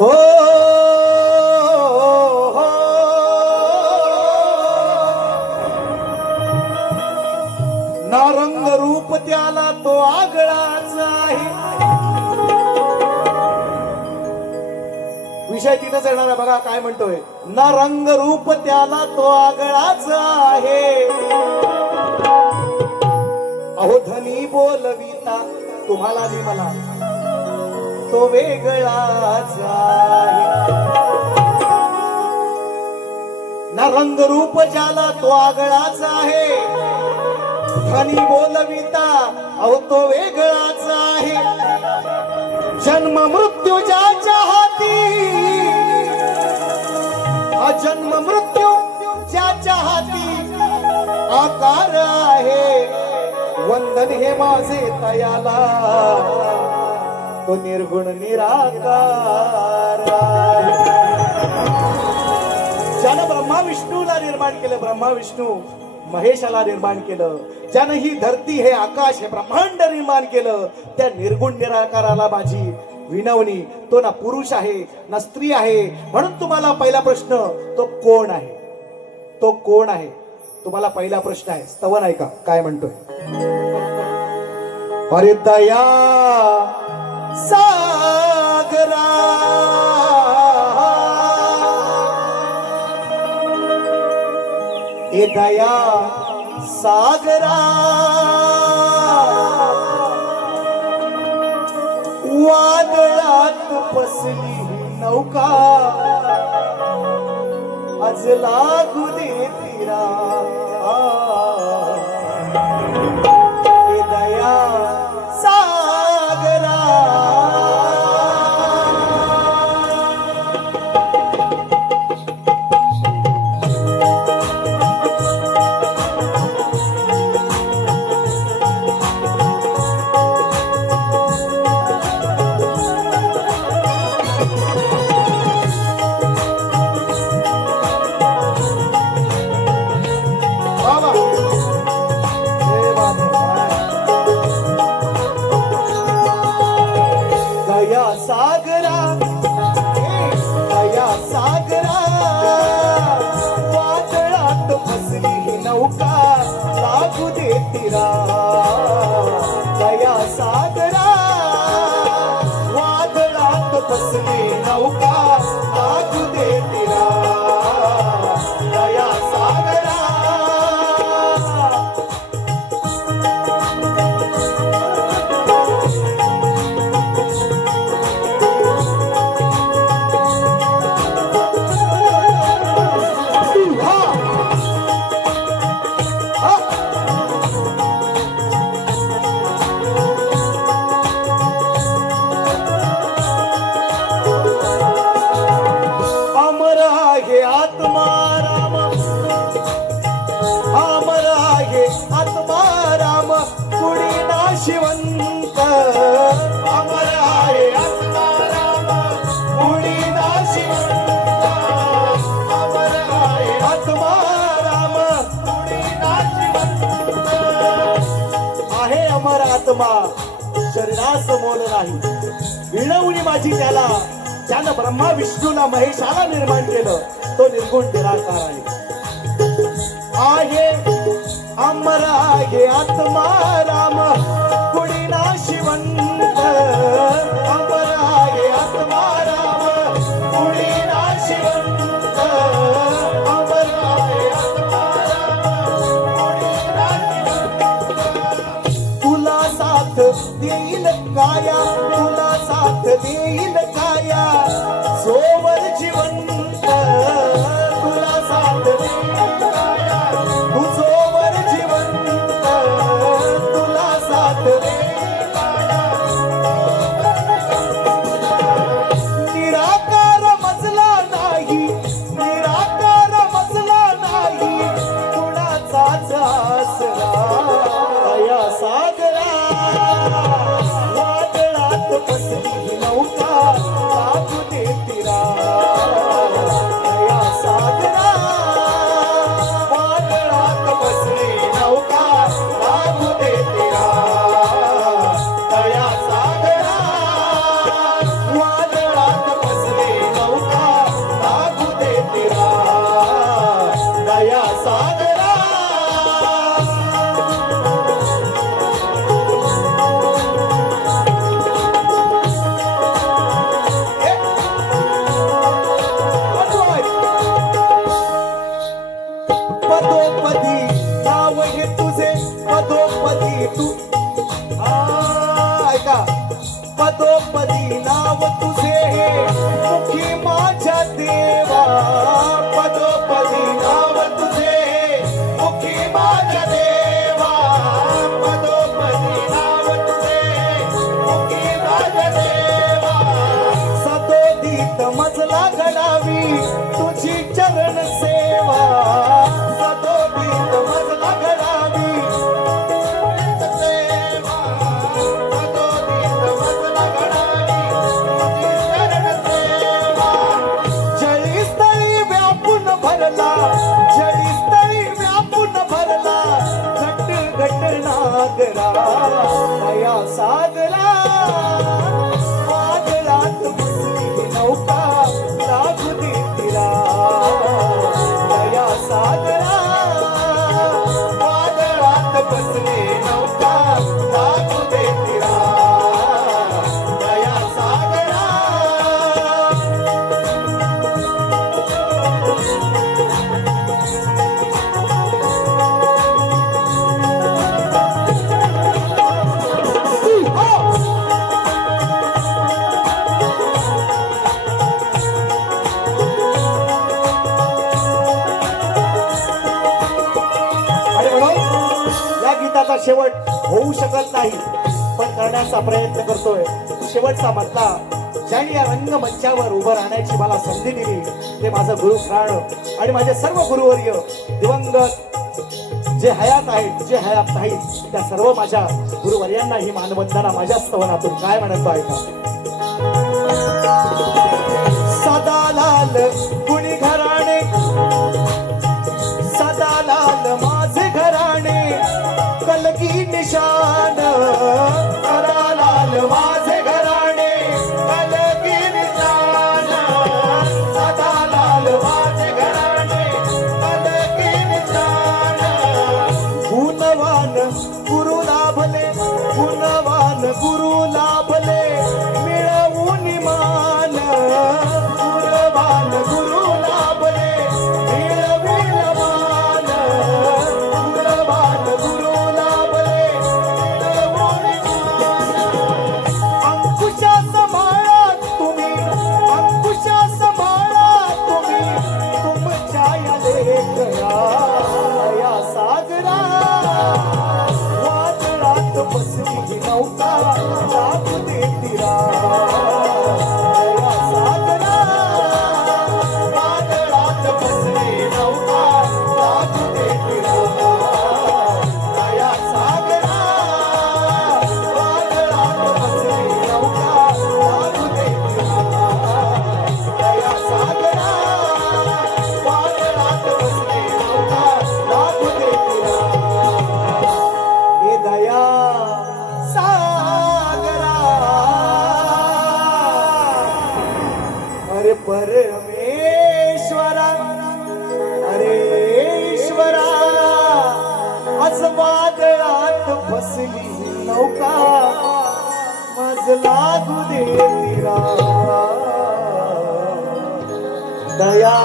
हो हो ना रंग रूप त्याला तो आगळाच आहे. विषय तिथंच येणार आहे बघा काय म्हणतोय. ना रंग रूप त्याला तो आगळाच आहे. अहो धनी बोलविता तुम्हाला मी मला तो वेगळाच आहे. ना रंग रूप ज्याला तो आगळाच आहे. धनी बोलविता अहो तो वेगळाच आहे. जन्म मृत्यू ज्याच्या हाती, हा जन्म मृत्यू ज्याच्या हाती आकार आहे. वंदन हे माझे तयाला तो निर्गुण निराकार. ज्यानं ब्रह्मा विष्णूला निर्माण केलं, ब्रह्मा विष्णू महेशाला निर्माण केलं, ज्यानं ही धरती हे आकाश हे ब्रह्मांड निर्माण केलं, त्या निर्गुण निराकाराला माझी विनवणी. तो ना पुरुष आहे ना स्त्री आहे. म्हणून तुम्हाला पहिला प्रश्न, तो कोण आहे? तो कोण आहे? तुम्हाला पहिला प्रश्न आहे. स्तवन ऐका काय म्हणतोय. अरे दया सागरा ए दया सागरा वादळात फसली नौका आज लागू दे तीरा. ए दया सागरा सागरा दया सागरा वादळात फसली ही नौका लागू दे तीरा. दया सागरा वादळात फसली नौका लागू दे तीरा. दया सागरा शिवंत अमर आहे आत्माराम पुढी नाशिवंत. अमर आहे आत्माराम पुढी नाशिवंत. आहे अमर आत्मा शरीरास मोल नाही. विनवणी माझी त्याला ज्यानं ब्रह्मा विष्णूला महेशाला निर्माण केलं, तो निर्गुण निराकार आहे. आहे अमर आहे आत्माराम पुढी नाशिवंत. अमर आहे आत्माराम पुढी नाशिवंत. अमर आहे आत्माराम पुढी नाशिवंत. तुला साथ देईल काया, तुला साथ देईल काया जोवर जिवंत. तुला साथ देईल काया तू जोवर जिवंत. तुला साथ देईल काया. निराकार मजला नाही, निराकार मजला नाही कुणाचाच आसरा. दया सागरा वादळात फसली नौका लागू दे तीरा. करावी तुझी चरण सेवा सदोदित मजला घडावी सेवा सदोदित मजला घडावी तुझी चरण सेवा जळीस्थळी व्यापून भरला जळीस्थळी व्यापून भरला घट घट नागरा दया सागरा वादळात बसली नौका लागू दे तिला दया सागरा वादळात बसली नौका लागू दे तिला दया सागरा आणि म्हणून या गीताचा शेवट होऊ शकत नाही पण करण्याचा प्रयत्न करतोय शेवटचा मधला ज्यांनी या रंगमंचावर उभं राहण्याची मला संधी दिली ते माझं गुरु प्राण आणि माझे सर्व गुरुवर्य दिवंगत जे हयात आहेत जे हयात नाहीत त्या सर्व माझ्या गुरुवर्यांना ही मानवंदना माझ्या स्तवनातून काय म्हणतो ऐका सदा लाल कुणी घराणे सदा लाल माझे घराणे कलगी निशान सदा लाल माझे घराणे कलगी निशान सदा लाल माझे घराणे कलगी निशान गुणवान गुरु लाभले गुणवान गुरु लाभले मिळवून मान गुणवान गुरु लाभले मिळविल मान गुणवान गुरु लाभले मिळवून मान अंकुशा सांभाळा तुम्ही अंकुशा सांभाळा तुम्ही तुमच्या या लेकरा या सागरा वादळात बसली नौका लागू दे तिला या सागरा वादळात बसली नौका लागू दे तिला या सागरा वादळात बसली नौका लागू दे तिला या सागरा वादळात बसली नौका लागू दे तिला हे दया सागरा अरे परमेश्वरा अरे ईश्वरा आज वादळात बसली नौका माझ लागू दे तिला दया